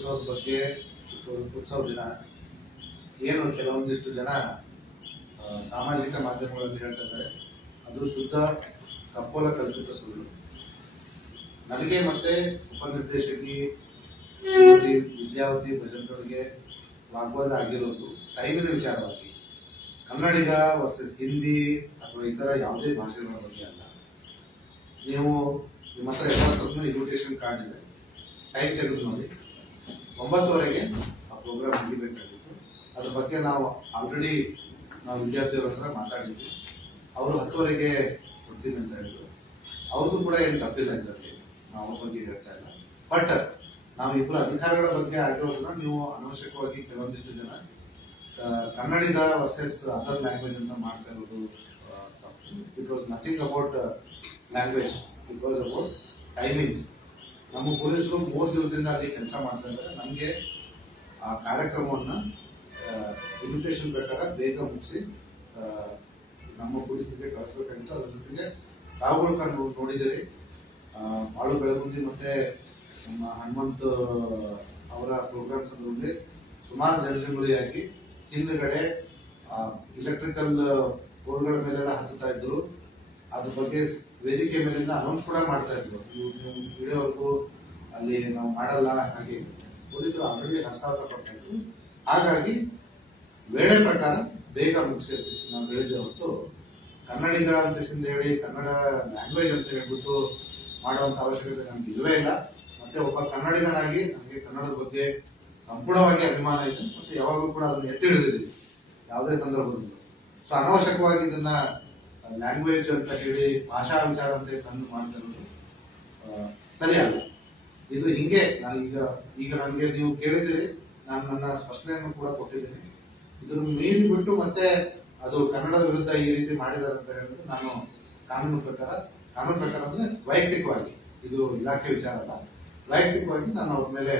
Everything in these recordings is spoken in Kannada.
ಉತ್ಸವದ ಬಗ್ಗೆ ಉತ್ಸವ ದಿನ ಏನು ಕೆಲವೊಂದಿಷ್ಟು ಜನ ಸಾಮಾಜಿಕ ಮಾಧ್ಯಮಗಳಲ್ಲಿ ಹೇಳ್ತಾರೆ, ಅದು ಶುದ್ಧ ಕಪ್ಪೋಲ ಕಲ್ಪಿತ ಸುಳ್ಳು. ನನಗೆ ಮತ್ತೆ ಉಪನಿರ್ದೇಶಕಿ ಶ್ರೀಮತಿ ವಿದ್ಯಾವತಿ ಭಜಂತರಿಗೆ ವಾಗ್ವಾದ ಆಗಿರೋದು ಟೈಮಿನ ವಿಚಾರವಾಗಿ. ಕನ್ನಡಿಗ ವರ್ಸಸ್ ಹಿಂದಿ ಅಥವಾ ಇತರ ಯಾವುದೇ ಭಾಷೆಗಳ ಬಗ್ಗೆ ಅಲ್ಲ. ನೀವು ನಿಮ್ಮ ಹತ್ರ ಎಲ್ಲ ಇನ್ವಿಟೇಷನ್ ಕಾರ್ಡ್ ಇದೆ. ಟೈಮ್ ತೆಗೆದು ನೋಡಿ. ಒಂಬತ್ತುವರೆಗೆ ಆ ಪ್ರೋಗ್ರಾಮ್ ಮುಗಿಬೇಕಾಗಿತ್ತು. ಅದ್ರ ಬಗ್ಗೆ ನಾವು ಆಲ್ರೆಡಿ ನಾವು ವಿದ್ಯಾರ್ಥಿಗಳ ಹತ್ರ ಮಾತಾಡಿದ್ವಿ. ಅವರು ಹತ್ತುವರೆಗೆ ಕೊಡ್ತೀನಿ ಅಂತ ಹೇಳಿದ್ರು. ಅವ್ರದ್ದು ಕೂಡ ಏನು ತಪ್ಪಿಲ್ಲ ಇದರಲ್ಲಿ ನಾವು ಅವ್ರ ಬಗ್ಗೆ ಹೇಳ್ತಾ ಇಲ್ಲ. ಬಟ್ ನಾವು ಇಬ್ಬರು ಅಧಿಕಾರಿಗಳ ಬಗ್ಗೆ ಆಗಿರೋದನ್ನ ನೀವು ಅನವಶ್ಯಕವಾಗಿ ಕೆಲವೊಂದಿಷ್ಟು ಜನ ಕನ್ನಡಿಗ ವರ್ಸಸ್ ಅದರ್ ಲ್ಯಾಂಗ್ವೇಜ್ ಅಂತ ಮಾಡ್ತಾ ಇರೋದು it was nothing about language it was about timings ನಮ್ಮ ಪೊಲೀಸರು ಮೂರು ದಿವಸದಿಂದ ಅಲ್ಲಿ ಕೆಲಸ ಮಾಡ್ತಾ ಇದ್ದಾರೆ. ನಮಗೆ ಆ ಕಾರ್ಯಕ್ರಮವನ್ನು ಇನ್ವಿಟೇಷನ್ ಪ್ರಕಾರ ಬೇಗ ಮುಗಿಸಿ ನಮ್ಮ ಪೊಲೀಸರಿಗೆ ಕಳಿಸ್ಬೇಕಾಗಿತ್ತು. ಅದ್ರ ಜೊತೆಗೆ ರಾಹುಲ್ ಕಂಡು ನೋಡಿದ್ದೀರಿ. ಬಾಳು ಬೆಳಗುಂದಿ ಮತ್ತೆ ನಮ್ಮ ಹನುಮಂತ್ ಅವರ ಪ್ರೋಗ್ರಾಮ್ ಸಂದರ್ಭದಲ್ಲಿ ಸುಮಾರು ಜನಜಂಗುಳಿಯಾಗಿ ಹಿಂದ್ಗಡೆ ಎಲೆಕ್ಟ್ರಿಕಲ್ ಬೋರ್ಡ್ಗಳ ಮೇಲೆಲ್ಲ ಹತ್ತುತ್ತಾ ಇದ್ರು. ಅದ್ರ ಬಗ್ಗೆ ವೇದಿಕೆ ಮೇಲಿಂದ ಅನೌನ್ಸ್ ಕೂಡ ಮಾಡ್ತಾ ಇದ್ರು. ನೀವು ಅಲ್ಲಿ ನಾವು ಮಾಡಲ್ಲ ಹಾಗೆ. ಪೊಲೀಸರು ಆಲ್ರೆಡಿ ಹರ್ಸಾಹಸ ಪಡ್ತಾ ಇದ್ರು. ಹಾಗಾಗಿ ವೇಳೆ ಪ್ರಕಾರ ಬೇಗ ಮುಗಿಸಿ ನಾವು ಹೇಳಿದ್ದೆ ಹೊರತು ಕನ್ನಡಿಗ ಅಂತಸಿಂದ ಹೇಳಿ, ಕನ್ನಡ ಲ್ಯಾಂಗ್ವೇಜ್ ಅಂತ ಹೇಳ್ಬಿಟ್ಟು ಮಾಡುವಂತ ಅವಶ್ಯಕತೆ ನಮ್ಗೆ ಇಲ್ಲವೇ ಇಲ್ಲ. ಮತ್ತೆ ಒಬ್ಬ ಕನ್ನಡಿಗನಾಗಿ ನಮಗೆ ಕನ್ನಡದ ಬಗ್ಗೆ ಸಂಪೂರ್ಣವಾಗಿ ಅಭಿಮಾನ ಇದೆ. ಮತ್ತೆ ಯಾವಾಗಲೂ ಕೂಡ ಅದನ್ನ ಎತ್ತಿ ಹಿಡಿದಿದ್ದೀವಿ. ಯಾವುದೇ ಸಂದರ್ಭದಲ್ಲಿ. ಸೊ ಅನವಶ್ಯಕವಾಗಿ ಇದನ್ನ ಲ್ಯಾಂಗ್ವೇಜ್ ಅಂತ ಹೇಳಿ, ಭಾಷಾ ವಿಚಾರ ಅಂತ ತಂದು ಮಾಡ್ತಿರೋದು ಸರಿ ಅಲ್ಲ. ಇದು ಹಿಂಗೆ, ನಾನು ಈಗ ಈಗ ನನಗೆ ನೀವು ಕೇಳಿದಿರಿ ನಾನು ನನ್ನ ಸ್ಪಷ್ಟನೆಯನ್ನು ಕೂಡ ಕೊಟ್ಟಿದ್ದೀನಿ. ಇದನ್ನು ಮೀರಿ ಬಿಟ್ಟು ಮತ್ತೆ ಅದು ಕನ್ನಡದ ವಿರುದ್ಧ ಈ ರೀತಿ ಮಾಡಿದ್ದಾರೆ ಅಂತ ಹೇಳಿದ್ರೆ ನಾನು ಕಾನೂನು ಪ್ರಕಾರ ಕಾನೂನು ಪ್ರಕಾರ ಅಂದ್ರೆ ವೈಯಕ್ತಿಕವಾಗಿ, ಇದು ಇಲಾಖೆ ವಿಚಾರ ಅಲ್ಲ. ವೈಯಕ್ತಿಕವಾಗಿ ನಾನು ಅವ್ರ ಮೇಲೆ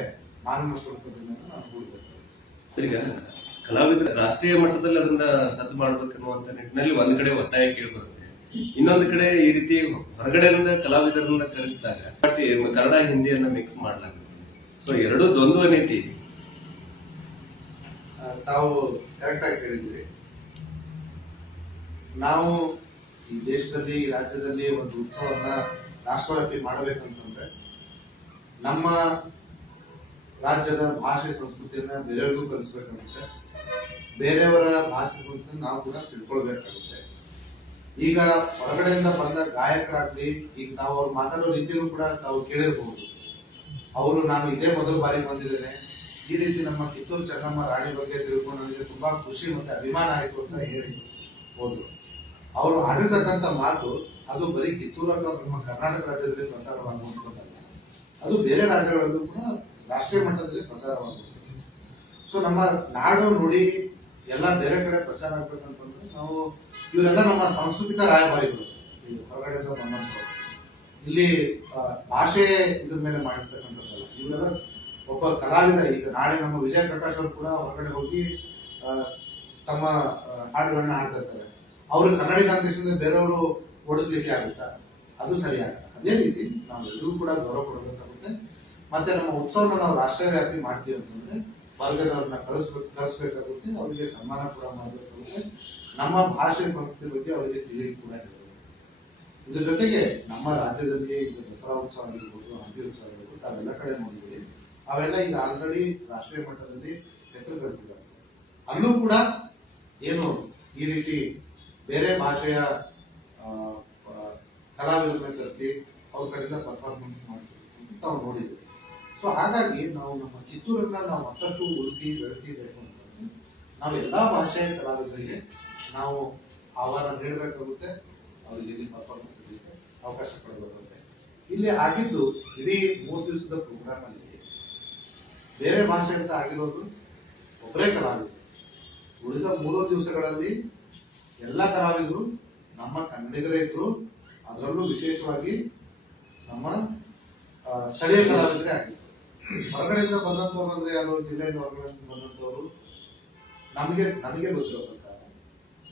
ಮಾನವ ಸ್ವರೂಪದಿಂದ ನಾನು ಸರ್ ಕಲಾವಿದರ ರಾಷ್ಟ್ರೀಯ ಮಟ್ಟದಲ್ಲಿ ಅದನ್ನ ಸದ್ದು ಮಾಡ್ಬೇಕನ್ನುವಂತ ನಿಟ್ಟಿನಲ್ಲಿ ಒಂದ್ ಕಡೆ ಒತ್ತಾಯ ಕೇಳಿ ಬರುತ್ತೆ ಇನ್ನೊಂದು ಕಡೆ ಈ ರೀತಿ ಹೊರಗಡೆಯಿಂದ ಕಲಾವಿದರನ್ನ ಕರೆಸಿದಾಗ ಕನ್ನಡ, ಹಿಂದಿಯನ್ನ ಮಿಕ್ಸ್ ಮಾಡ್ಲಾಗುತ್ತೆ. ಸೊ ಎರಡು ದ್ವಂದ್ವ ನೀತಿ. ತಾವು ಕರೆಕ್ಟ್ ಆಗಿ ಹೇಳಿದ್ರಿ. ನಾವು ಈ ದೇಶದಲ್ಲಿ, ಈ ರಾಜ್ಯದಲ್ಲಿ ಒಂದು ಉತ್ಸವವನ್ನ ರಾಷ್ಟ್ರವ್ಯಾಪಿ ಮಾಡಬೇಕಂತಂದ್ರೆ ನಮ್ಮ ರಾಜ್ಯದ ಭಾಷೆ, ಸಂಸ್ಕೃತಿಯನ್ನ ಬೇರೆಯವ್ರಿಗೂ ಕಲಿಸ್ಬೇಕಾಗುತ್ತೆ ಬೇರೆಯವರ ಭಾಷೆ ಸಂಸ್ಕೃತಿ ನಾವು ಕೂಡ ತಿಳ್ಕೊಳ್ಬೇಕಾಗುತ್ತೆ. ಈಗ ಹೊರಗಡೆಯಿಂದ ಬಂದ ಗಾಯಕರಾಗ್ಲಿ, ಈಗ ತಾವು ಅವ್ರು ಮಾತಾಡೋ ರೀತಿಯೂ ಕೂಡ ತಾವು ಕೇಳಿರಬಹುದು ಅವರು ನಾನು ಇದೇ ಮೊದಲ ಬಾರಿ ಬಂದಿದ್ದೇನೆ. ಈ ರೀತಿ ನಮ್ಮ ಕಿತ್ತೂರು ಚೆನ್ನಮ್ಮ ರಾಣಿ ಬಗ್ಗೆ ತಿಳ್ಕೊಂಡು ನನಗೆ ತುಂಬಾ ಖುಷಿ ಮತ್ತೆ ಅಭಿಮಾನ ಆಯಿತು ಅಂತ ಹೇಳಿ ಹೋದ್ರು. ಅವರು ಆಡಿರ್ತಕ್ಕಂಥ ಮಾತು, ಅದು ಬರೀ ಕಿತ್ತೂರು ಅಥವಾ ನಮ್ಮ ಕರ್ನಾಟಕ ರಾಜ್ಯದಲ್ಲಿ ಪ್ರಸಾರವಾಗುವಂಥದ್ದಲ್ಲ. ಅದು ಬೇರೆ ರಾಜ್ಯಗಳಲ್ಲೂ ಕೂಡ ರಾಷ್ಟ್ರೀಯ ಮಟ್ಟದಲ್ಲಿ ಪ್ರಸಾರವಾಗುತ್ತದೆ ಸೊ ನಮ್ಮ ನಾಡು ನುಡಿ ಎಲ್ಲ ಬೇರೆ ಕಡೆ ಪ್ರಚಾರ ಆಗ್ಬೇಕಂತಂದ್ರೆ ನಾವು ಇವರೆಲ್ಲ ನಮ್ಮ ಸಾಂಸ್ಕೃತಿಕ ರಾಯಭಾರಿಗಳು. ಹೊರಗಡೆ ಬಂದಂಥವ್ರು ಇಲ್ಲಿ ಭಾಷೆ ಇದ್ರ ಮೇಲೆ ಮಾಡಿರ್ತಕ್ಕಂಥದ್ದಲ್ಲ. ಇವರೆಲ್ಲ ಒಬ್ಬ ಕಲಾವಿದ, ಈಗ ನಾಳೆ ನಮ್ಮ ವಿಜಯ ಪ್ರಕಾಶ್ ಅವರು ಕೂಡ ಹೊರಗಡೆ ಹೋಗಿ ತಮ್ಮ ಹಾಡುಗಳನ್ನ ಹಾಡ್ತಾ ಇರ್ತಾರೆ. ಅವರು ಕನ್ನಡಿಗ ಹೇಳಿದ್ರೆ ಬೇರೆಯವರು ಓಡಿಸ್ಲಿಕ್ಕೆ ಆಗುತ್ತಾ? ಅದು ಸರಿಯಾಗಲ್ಲ. ಅದೇ ರೀತಿ ನಾವು ಎಲ್ಲರೂ ಕೂಡ ಗೌರವ ಕೊಡಬೇಕಾಗುತ್ತೆ. ಮತ್ತೆ ನಮ್ಮ ಉತ್ಸವನ ನಾವು ರಾಷ್ಟ್ರೀಯ ವ್ಯಾಪಿ ಮಾಡ್ತೀವಿ ಅಂತಂದ್ರೆ ವರ್ಗದವ್ರನ್ನ ಕಳಿಸ್ಬೇಕು, ಕಳಿಸ್ಬೇಕಾಗುತ್ತೆ. ಅವರಿಗೆ ಸನ್ಮಾನ ಕೂಡ ಮಾಡಬೇಕಾಗುತ್ತೆ. ನಮ್ಮ ಭಾಷೆ ಸಂಸ್ಕೃತಿ ಬಗ್ಗೆ ಅವರಿಗೆ ತಿಳಿಯಲು ಕೂಡ ಇರಬೇಕು ಇದ್ರ ಜೊತೆಗೆ ನಮ್ಮ ರಾಜ್ಯದಲ್ಲಿ ಈಗ ದಸರಾ ಉತ್ಸವ ಆಗಿರ್ಬೋದು, ಹಂಪಿ ಉತ್ಸವ ಆಗಿರ್ಬೋದು ಅವೆಲ್ಲ ಕಡೆ ನೋಡಿದ್ವಿ ಅವೆಲ್ಲ ಈಗ ಆಲ್ರೆಡಿ ರಾಷ್ಟ್ರೀಯ ಮಟ್ಟದಲ್ಲಿ ಹೆಸರು ಗಳಿಸಿದ್ದಾರೆ. ಅಲ್ಲೂ ಕೂಡ ಏನು ಈ ರೀತಿ ಬೇರೆ ಭಾಷೆಯ ಕಲಾವಿದರನ್ನ ಕರೆಸಿ ಅವ್ರ ಕಡೆಯಿಂದ ಪರ್ಫಾರ್ಮೆನ್ಸ್ ಮಾಡ್ತೀವಿ ಅಂತ ನಾವು ನೋಡಿದ್ದೀವಿ ಸೊ ಹಾಗಾಗಿ ನಾವು ನಮ್ಮ ಕಿತ್ತೂರನ್ನ ನಾವು ಮತ್ತಷ್ಟು ಉಳಿಸಿ ಬೆಳೆಸಿಬೇಕು ಅಂತ ನಾವು ಎಲ್ಲಾ ಭಾಷೆಯ ಕಲಾವಿದರಿಗೆ ನಾವು ಆಹ್ವಾನ ನೀಡಬೇಕಾಗುತ್ತೆ. ಅವರಿಗೆ ಇಲ್ಲಿ ಪರ್ಫಾರ್ಮೆನ್ಸ್ ಕೊಡಲಿಕ್ಕೆ ಅವಕಾಶ ಕೊಡಬೇಕಾಗುತ್ತೆ. ಇಲ್ಲಿ ಆಗಿದ್ದು ಇಡೀ ಮೂರು ದಿವಸದ ಪ್ರೋಗ್ರಾಮ್ ಅಲ್ಲಿ ಬೇರೆ ಭಾಷೆ ಅಂತ ಆಗಿರೋದು ಒಬ್ಬರೇ ಕಲಾವಿದರು. ಉಳಿದ ಮೂರು ದಿವಸಗಳಲ್ಲಿ ಎಲ್ಲ ಕಲಾವಿದರು, ನಮ್ಮ ಕನ್ನಡಿಗರೇ ಇದ್ರು. ಅದರಲ್ಲೂ ವಿಶೇಷವಾಗಿ ನಮ್ಮ ಸ್ಥಳೀಯ ಕಲಾವಿದರೇ ಆಗಿದ್ರು. ಹೊರಗಡೆಯಿಂದ ಬಂದಂತವ್ರು ಅಂದ್ರೆ ಯಾರು? ಜಿಲ್ಲೆಯಿಂದ ಹೊರಗಡೆಯಿಂದ ಬಂದಂತವ್ರು ನಮಗೆ ನನಗೆ ಗೊತ್ತಿರೋ ಪ್ರಕಾರ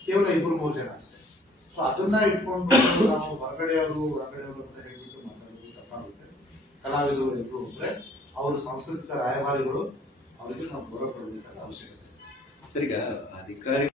ಕೇವಲ ಇಬ್ರು ಮೂರು ಜನ ಅಷ್ಟೇ. ಸೊ ಅದನ್ನ ಇಟ್ಕೊಂಡು ನಾವು ಹೊರಗಡೆಯವರು ಹೊರಗಡೆಯವರು ಅಂತ ಹೇಳ್ಬಿಟ್ಟು ಮಾತಾಡೋದು ತಪ್ಪಾಗುತ್ತೆ. ಕಲಾವಿದರು ಇಬ್ರು ಅಂದ್ರೆ ಅವರ ಸಾಂಸ್ಕೃತಿಕ ರಾಯಭಾರಿಗಳು, ಅವರಿಗೆ ನಾವು ಗೌರವ ಕೊಡಬೇಕಾದ ಅವಶ್ಯಕತೆ. ಸರಿ ಅಧಿಕಾರಿ